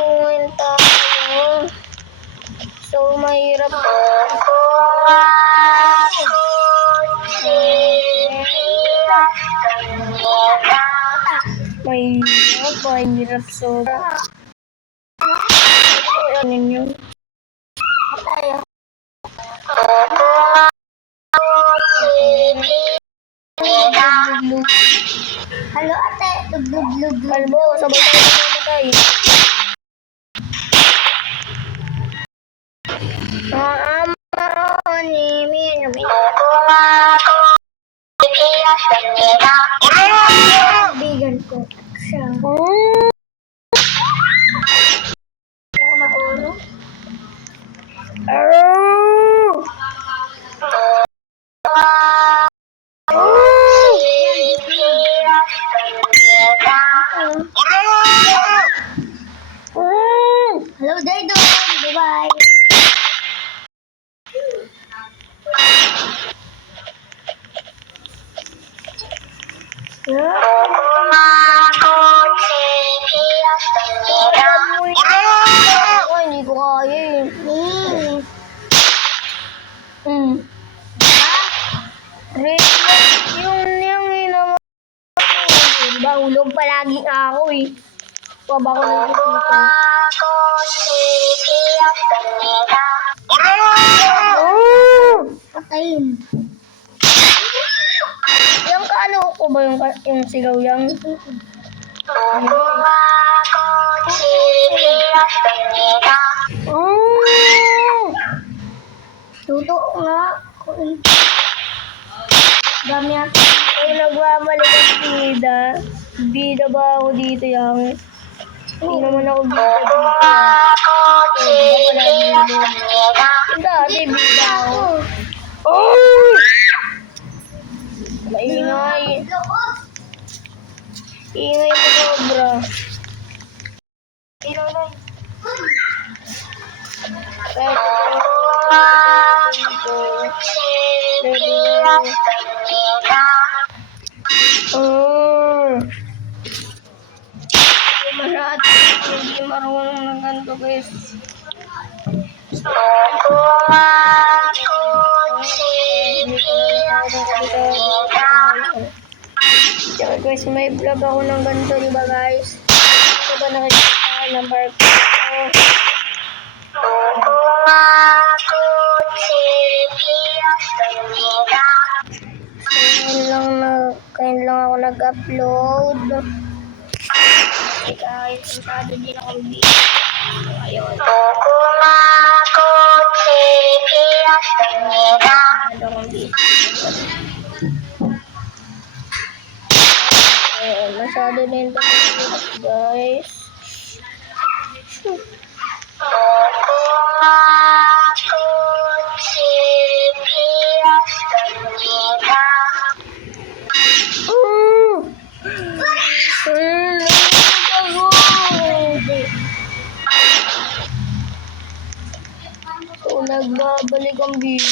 sabungan tayo. So, mahirap po. Mahirap. So, ano yun? Halo ate, lug. Kalbo, sabay tayo mamatay. Bigan ko siya. Kaya mauro. Hello, Daido. Bye-bye. Hindi ko kaya eh. Yung naman. Diba, hulog palagi ako eh. Waba ko na dito. Patayin. Yung kaano ko ba yung sigaw yung? Tuto nga. Dami ate. Ay, nagmamalik ang bida. Bida ba ako dito yung? Hindi naman ako bida dito. Yung dati bida ako. Oh! Maingay. Ingay mo sobra. Hindi marunong ng ganito guys. Tsaka guys, may vlog ako ng ganito, diba guys? Ito ba nakikita ng bark ko? Kaya lang ako nag-upload. Kasi kahit masyado din ako video. Ayun. Masyado akong video. Masyado din ito guys. So, nagbabalik ang video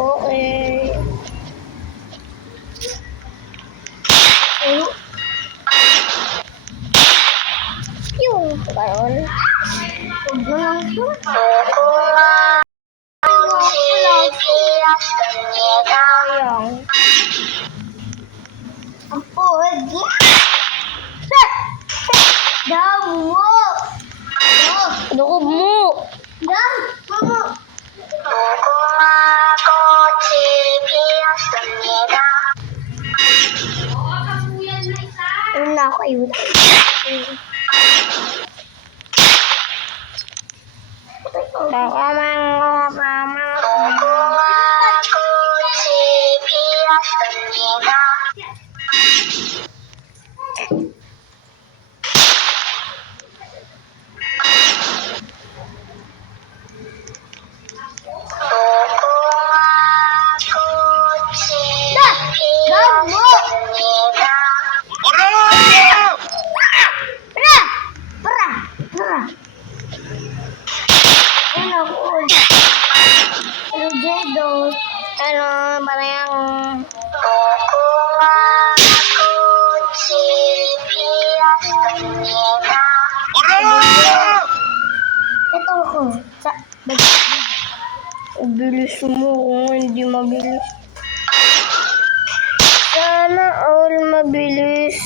okay. Yung karon. Huwag mo lang siya. Sayang. Ang pogi. Damo. Dukob mo. Mama. Ano na ako ayun. pindot. Ano, parang Ito ko. Sa, bilis mo kung hindi mabilis. Sana all mabilis.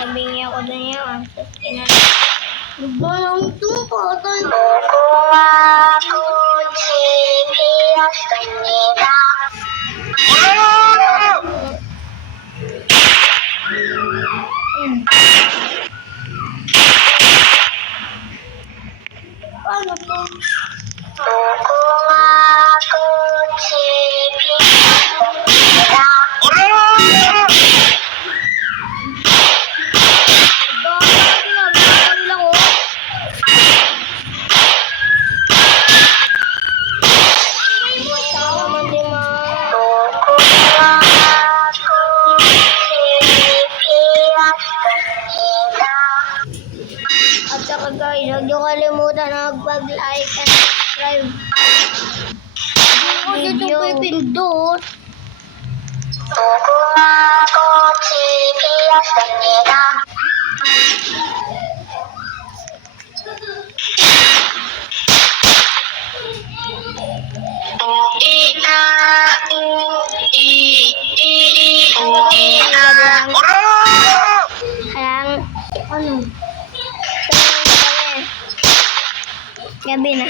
Nabingi ako dun yun. Nagbalang tumpo. Paano to? At saka guys, huwag niyo kalimutan na mag-like and subscribe. Ako dito ko pindot. Ayan. Ano? Gabi na.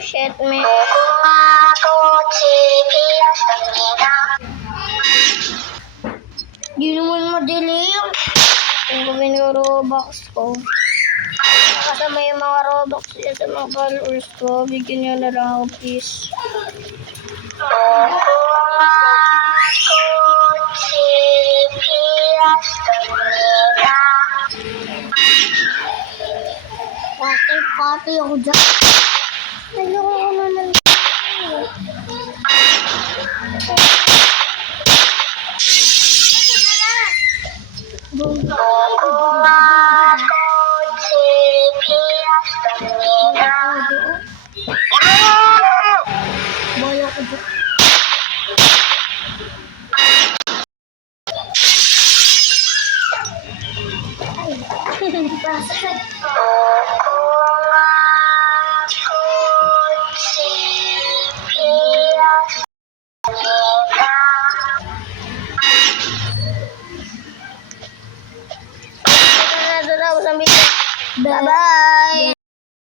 Shit, man. Di naman madilim. Kung gawin ko Robux ko. Kasama yung mga Robux yan sa mga followers ko. Bigyan nyo na lang ako, please. Patay ako dyan. Ayoko ko naman. Boyo ko dyan. Ito na, ito na. Usang video. Bye-bye.